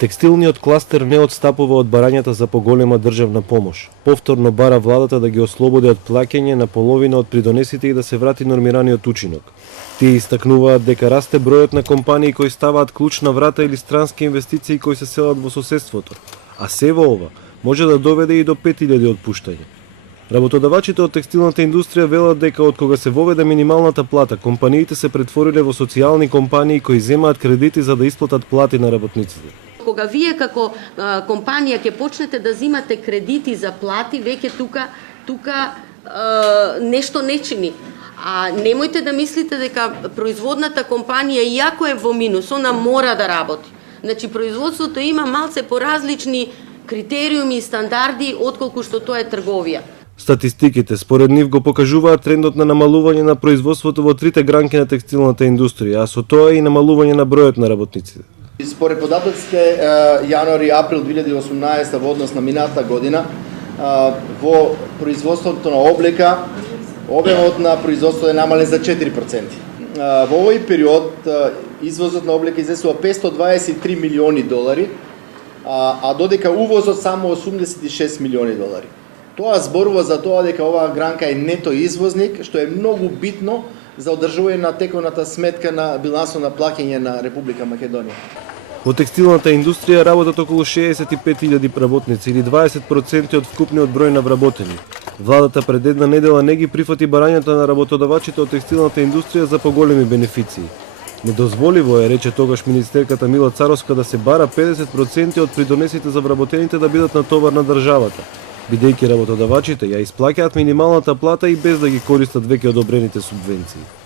Текстилниот кластер не отстапува од барањата за поголема државна помош. Повторно бара владата да ги ослободи од плаќање на половина од придонесите и да се врати нормираниот учинок. Тие истакнуваат дека расте бројот на компании кои ставаат клуч на врата или странски инвестиции кои се селат во соседството, а се во ова може да доведе и до 5000 отпуштања. Работодавачите од текстилната индустрија велат дека од кога се воведе минималната плата, компаниите се претвориле во социјални компании кои земаат кредити за да исплатат плати на работниците. Кога вие како компанија ќе почнете да зимате кредити за плати, веќе тука нешто не чини. А немојте да мислите дека производната компанија, иако е во минус, она мора да работи. Значи, производството има малце поразлични критериуми и стандарди отколку што тоа е трговија. Статистиките според нив го покажуваат трендот на намалување на производството во трите гранки на текстилната индустрија, а со тоа и намалување на бројот на работниците. Според податоците јануари и април 2018 во однос на минатата година, во производството на облека, обемот на производството е намален за 4%. Во овој период извозот на облека изнесува 523 милиони долари, а додека увозот само 86 милиони долари. Тоа зборува за тоа дека оваа гранка е нето извозник, што е многу битно за одржување на тековната сметка на билансот на плаќање на Република Македонија. Во текстилната индустрија работат околу 65.000 работници или 20% од вкупниот број на вработени. Владата пред една недела не ги прифати барањата на работодавачите од текстилната индустрија за поголеми бенефиции. Недозволиво е, рече тогаш министерката Мила Царовска, да се бара 50% од придонесите за вработените да бидат на товар на државата, бидејќи работодавачите ја исплаќаат минималната плата и без да ги користат веќе одобрените субвенции.